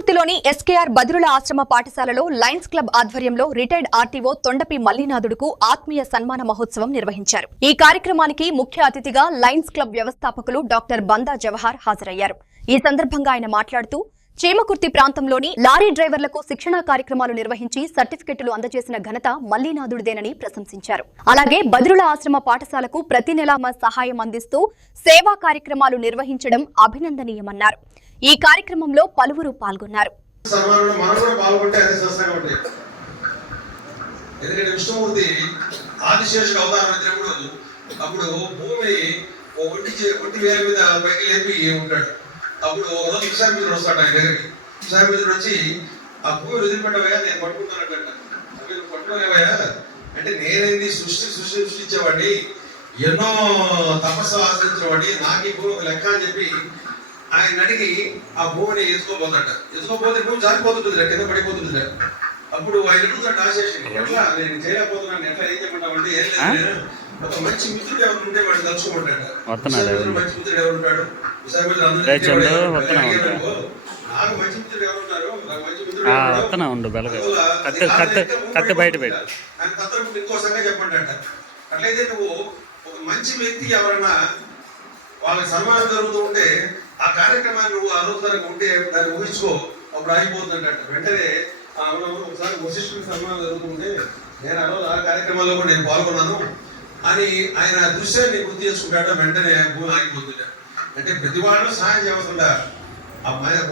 చీమకుర్తిలోని SKR బదిరుల ఆశ్రమ పాఠశాలలో Lions club ఆధ్వర్యంలో రిటైర్డ్ ఆర్టీఓ తొండపి మల్లినాథుడుకు ఆత్మీయ సన్మాన మహోత్సవం నిర్వహించారు. ఈ కార్యక్రమానికి ముఖ్య అతిథిగా లయన్స్ క్లబ్ వ్యవస్థాపకులు డాక్టర్ బందా జవహర్ హాజరయ్యారు. ఈ సందర్భంగా ఆయన మాట్లాడుతూ చీమకుర్తి ప్రాంతంలోని లారీ డ్రైవర్లకు శిక్షణా కార్యక్రమాలు నిర్వహించి సర్టిఫికెట్లు అందజేసిన ఘనత మల్లినాథుడిదేనని ప్రశంసించారు. అలాగే బదిరుల ఆశ్రమ పాఠశాలకు ప్రతి నెలా సహాయం అందిస్తూ సేవా కార్యక్రమాలు నిర్వహించడం అభినందనీయమన్నారు. ఈ కార్యక్రమంలో పలువురు పాల్గొన్నారు. అప్పుడు ఒకరోజు విశాఖమిత్రుడు వస్తాడు ఆయన దగ్గరికి. విశాఖమిత్రుడు వచ్చి ఆ భూమి వదిలిపెట్టవయ్యా, నేను పట్టుకుంటానంట. మీరు పట్టుకోలేవయ్యా అంటే, నేనేంది సృష్టించేవాడిని, ఎన్నో తపస్సు ఆశ్రయించేవాడిని, నాకు ఈ భూమి ఒక లెక్క అని చెప్పి ఆయన అడిగి ఆ భూమిని ఎత్తుకోపోతే భూమి జారిపోతుంటుంది, కింద పడిపోతుంది. అప్పుడు ఆయన అడుగుతాడు ఆశేషి, ఎట్లా నేను చేయలేకపోతున్నాను, ఎట్లా ఏం చెప్పంటామంటే, ఏం లేదు, ఒక మంచి మిత్రుడు ఎవరు ఉంటే వాడిని తలుచుకుంటాడు. మంచి మిత్రుడు ఎవరు ఉంటాడు, నాకు మంచి మిత్రుడు ఎవరు ఉన్నారు, నాకు మంచి మిత్రుడు ఇంకో సంగతి చెప్పండి అంట. అట్లయితే నువ్వు ఒక మంచి వ్యక్తి ఎవరన్నా వాళ్ళకి సన్మానం జరుగుతూ ఉంటే ఆ కార్యక్రమాన్ని నువ్వు ఆలోచనగా ఉంటే దాన్ని ఊహించుకో, అప్పుడు ఆగిపోతుందంట. వెంటనే ఒకసారి వశిష్ఠుడికి సన్మానం జరుగుతుంటే నేను ఆ రోజు ఆ కార్యక్రమాల్లో కూడా నేను పాల్గొన్నాను అని ఆయన దృశ్యాన్ని గుర్తు చేసుకుంటాడు. వెంటనే భూమి ఆగిపోతుంట. అంటే ప్రతి వాళ్ళు సహాయం చేయవలసిందా,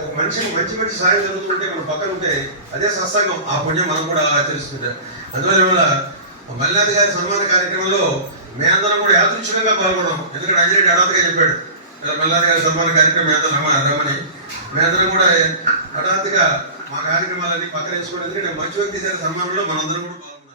ఒక మనిషికి మంచి మంచి సహాయం జరుగుతుంటే మనం పక్కన ఉంటే అదే సత్సంగం, ఆ పుణ్యం మనం కూడా ఆచరిస్తుంటాం. అందువల్ల మల్లినాథ్ గారి సన్మాన కార్యక్రమంలో మేమందరం కూడా యాదృచ్ఛికంగా పాల్గొన్నాం. ఎందుకంటే అజయ్ హఠాత్తుగా చెప్పాడు మల్లినాథ్ గారి సన్మాన కార్యక్రమం రమ్మని. మేమందరం కూడా హఠాత్తుగా మా కార్యక్రమాలన్నీ పక్కన ఎంచుకోవడం, ఎందుకంటే మంచి వ్యక్తి గారి సన్మానంలో మనందరం కూడా పాల్గొన్నాం.